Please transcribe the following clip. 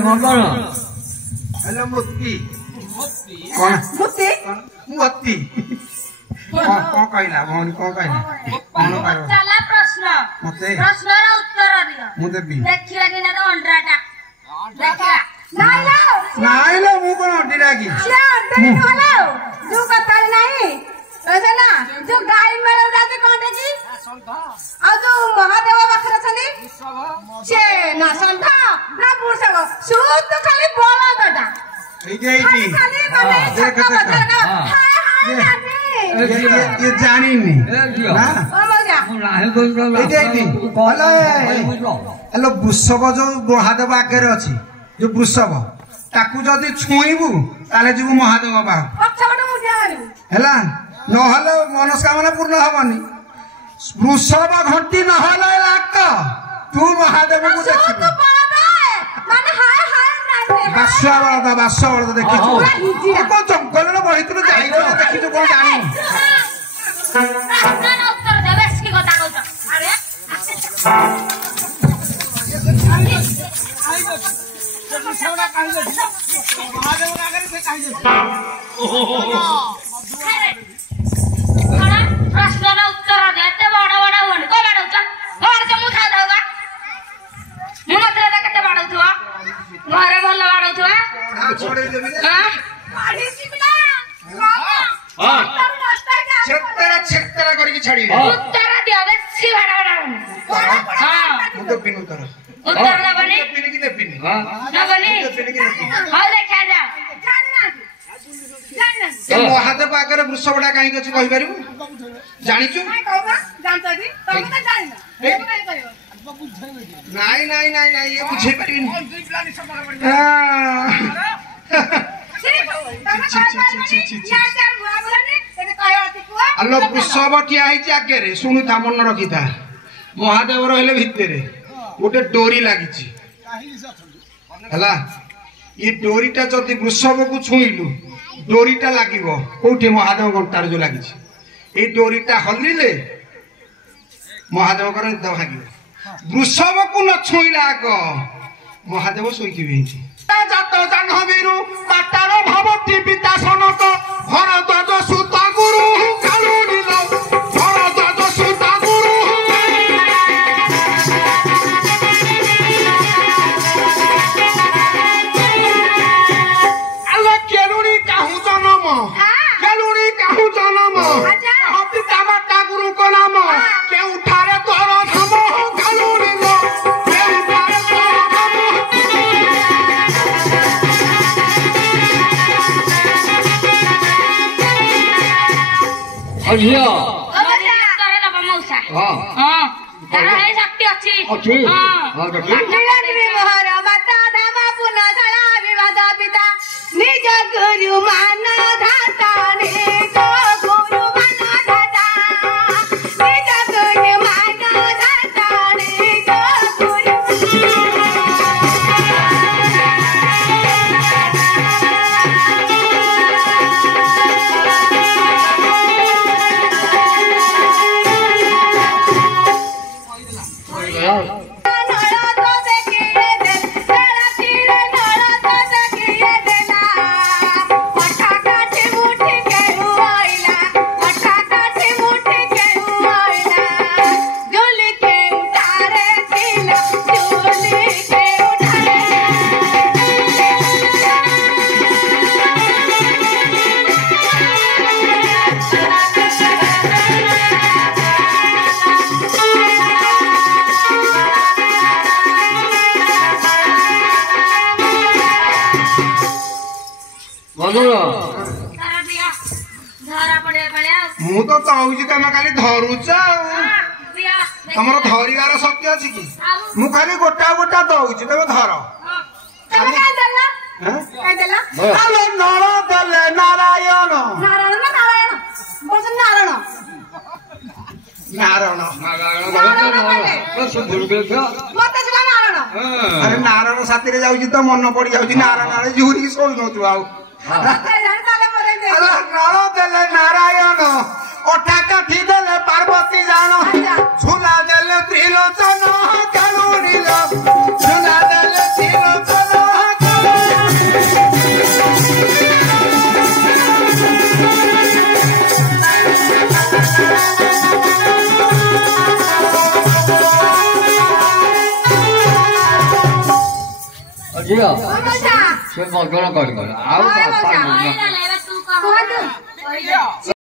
Hello मुत्ती कौन मुत्ती मुत्ती कौन कहला भौणी कौन कहला कौन कहला चला प्रश्न मते प्रश्नर उत्तर दियो मु देबी देखिया कि ना अंडराटा देखा नाइ लो मु कोन अड्डीरा की से अंडे होला जो कथा नहीं ऐसा ना जो गाय मेल जाते कोन की आ जो महादेव बखरा छनी से ना संठा ना पुरसव सुत तो खाली बोला दटा ठीक है जी खाली माने छक्का बजा ना हाय हाय जानी ये जानी नहीं ना ओ मजा ठीक है जी हेलो वृषभ जो महादेव आगे अछि जो वृषभ ताकू जदी छुईबू ताले जीव महादेव बा पछबट मुझे आलू हैला नहले मनस्कामना पूर्ण हबनी वृषभ घंटी नहले लाक तू महादेव को देखिबू तो बोला माने हाय हाय नानी बासुआ वाला देखि को जंगल रे बहितु जाई जो देखि जो कोन जानी प्रश्नर उत्तर देबे की কথা কইছ আরে प्रश्नर उत्तर देते बड़ा बड़ा होने को बाडौछ घर के मुठा दउगा मु मात्र केते बाडौथवा घरे भल बाडौथवा छोड़े देबी हां पानी सिमना हां छेतरा करके छाड़ी उत्तर दियो बेसी बड़ा बड़ा हां मु तो पिनु तर उत्तर ना बनी पिनु की ने पिनु ना बनी पिनु की ने पिनु हां देखा जा ए महादेव आगे वृषभटा कहीं कछि कहि पारिबु जानिचु नाइ ये बुझे पारिबिन अल्लो वृषभ ठिया आइछि आगे रे सुनु था मन रखी था महादेव रहले भितरे गोटे डोरी लागिछि हला ये डोरीटा जदि वृषभ को छुईलु डोरीटा लागिबो कोठी महादेव घंटार जो लागिछि ए डोरीटा हल्लिले महादेव कर निद भागिबो वृषभ को न छुईला को महादेव सोइथिबे जात जाह्नवीरु पाटार भवती पिता सनक भरद्वाज सुत गुरु कालुनिल भरद्वाज सुत गुरु आलो केलुनी काहू जन्म केलुनी काहू जन्म पिता माता गुरु को नाम के उठारे तोर धाम कालुनिल के उठारे तोर धाम अजिया करे ना मौसा हां हां तारा है शक्ति अछि अच्छी हां हां तो मोहर माता धामा पुना छाया विवाद पिता निज गुरु मान धाता ने को गुरु मान धाता निज गुरु मान धाता ने को गुरु नळा तो देखिए दे तेरा तीर नळा तो देखिए देला पठा काठी मुठी के हुआइला पठा काठी मुठी के हुआइला झोली के उतारे दिला झोली के उठारे मधुर तारा दिया धरा पड़े पड़े मु तो कहूची तमे खाली धरुच दिया तमर धरिवार शक्ति अछि कि मु खाली गोटा गोटा दउची तमे धर तमे काय देला हैं काय देला आलो नर दले नारायण नारायण ना नारायण बोल नारायण नारायण मते सुला नारायण अरे नारायण साथी रे जाउची तो मन पड़ी जाउची नारायण आले झूरी सोई न तू आउ नर देले नारायण ओठा काठी देले पार्वती जान झूला देले त्रिलोचन कालुनिल झूला देले त्रिलोचन ଝିଅ ମଉସା ସେ ମଗଣ କରିଗଲା ଆଉ ହଁ, ବାପା ମଉସା। ନୁହଁ। କହିଲା, ଏବେ ତୁ କହ। କୁହନ୍ତୁ